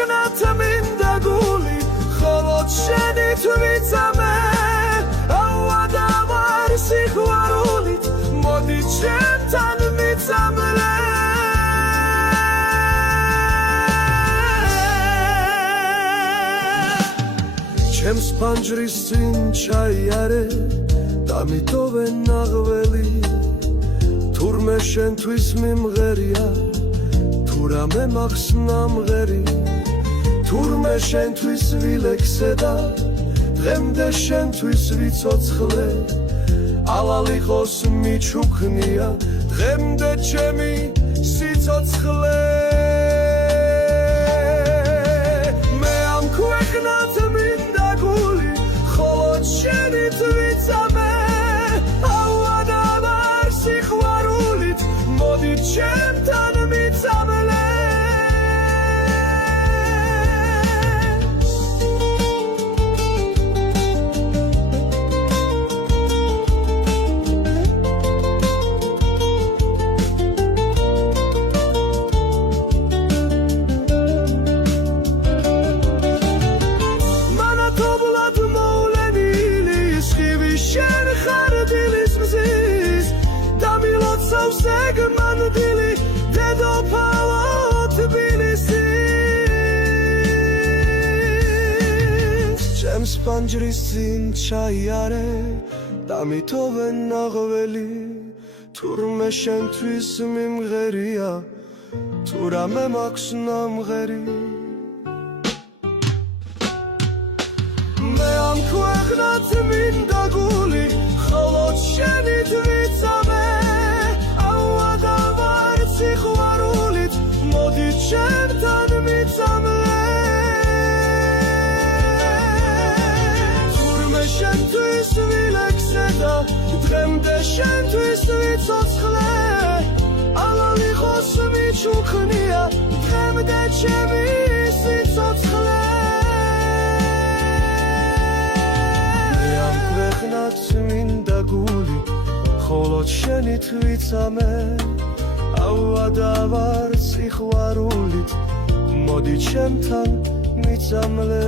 ქვეყნად მინდა გული ხოლოდ შენით ვიწამე აუა და ვარ სიყვარულით მოდი ჩემთან მიწამლე ჩემს ფანჯრის წინ ჩაიარე დამიტოვე ნაღველი თურმე შენთვის მიმღერია თუ რამე მაქვს ნამღერი თურმე შენთვის ვილექსე და დღემდე შენთვის ვიცოცხლე ალალიყოს მიჩუქნია დღემდე ჩემი სიცოცხლე მე ამ ქვეყნად მინდა გული ხოლოდ შენით ვიწამე აუა და ვარ სიყვარულით მოდი ჩემთან მიწამლე ფანჯრის წინ ჩაიარე დამიტოვე ნაღველი თურმე შენთვის მიმღერია თუ რამე მაქვს ნამღერი მე ამ ქვეყნად მინდა გული ხოლოდ შენით ვიწამე აუა და ვარ სიყვარულით მოდი ჩემთან მიწამლე შენთვის ვილექსე და დღემდე შენთვის ვიცოცხლე ალალიყოს მიჩუქნია დღემდე ჩემი სიცოცხლე მე ამ ქვეყნად მინდა გული ხოლოდ შენით ვიწამე აუა და ვარ სიყვარულით მოდი ჩემთან მიწამლე